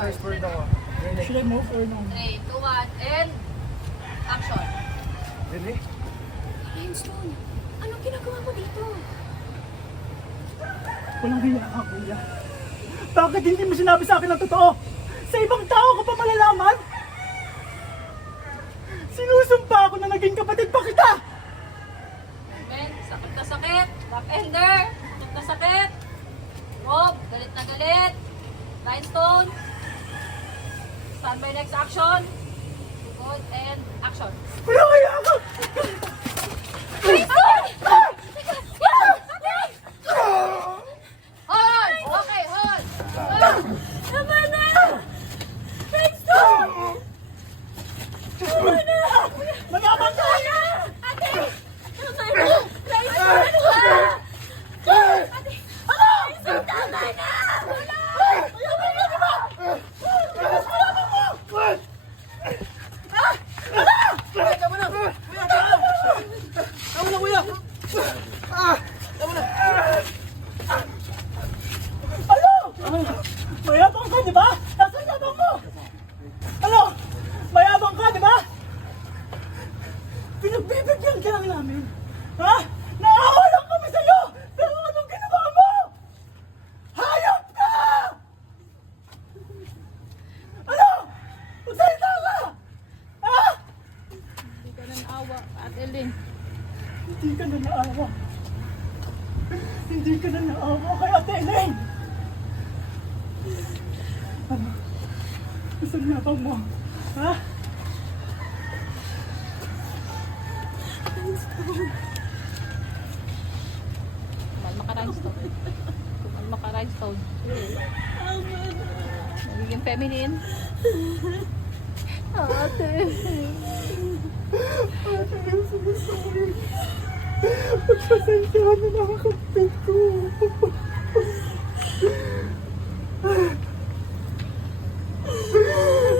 Start. First ako. Should I move or no? 3, 2, 1, and action. Really? Limestone, anong ginagawa mo dito? Walang hiya ka, kuya. Bakit hindi mo sinabi sa akin ang totoo? Sa ibang tao ko pa malalaman? Sinusumpa ako na naging kapatid pa kita! Men, sakit na sakit. Back-ender, sakit na sakit. Rob, galit na galit. Limestone. Stand by next action. Good, and action. Walang hiya ka! Limestone! Hold! Okay, hold! Hold! Tama na! Limestone! Tama na! Manamang ka! Ate! Tama na! Limestone, ano ba? Ate! Limestone, tama na! Tama na, kuya! Ano? Mayabang ka, di ba? Nasaan yabang mo? Ano? Mayabang ka, di ba? Pinagbibigyan ka lang namin. Ha? Naawa lang kami sa'yo! Pero anong ginawa mo? Hayop ka! Ano? Magsalita ka! Ha? Hindi ka na naawa, Ate Ling. Hindi ka na naawa. Hindi ka na naawa kay Ate Elaine! Ano? Gusto niyabang mo? Ha? Kumalma ka, Rhinestone. Kumalma ka, Rhinestone. Magiging feminine. Ate. Ate, I'm so sorry. Pagpasensyahan mo na ang kapit ko.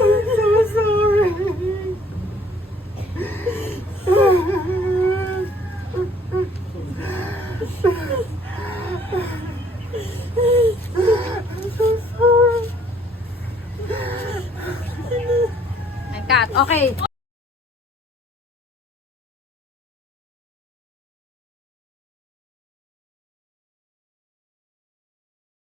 I'm so sorry. I'm so sorry. Cut. Okay.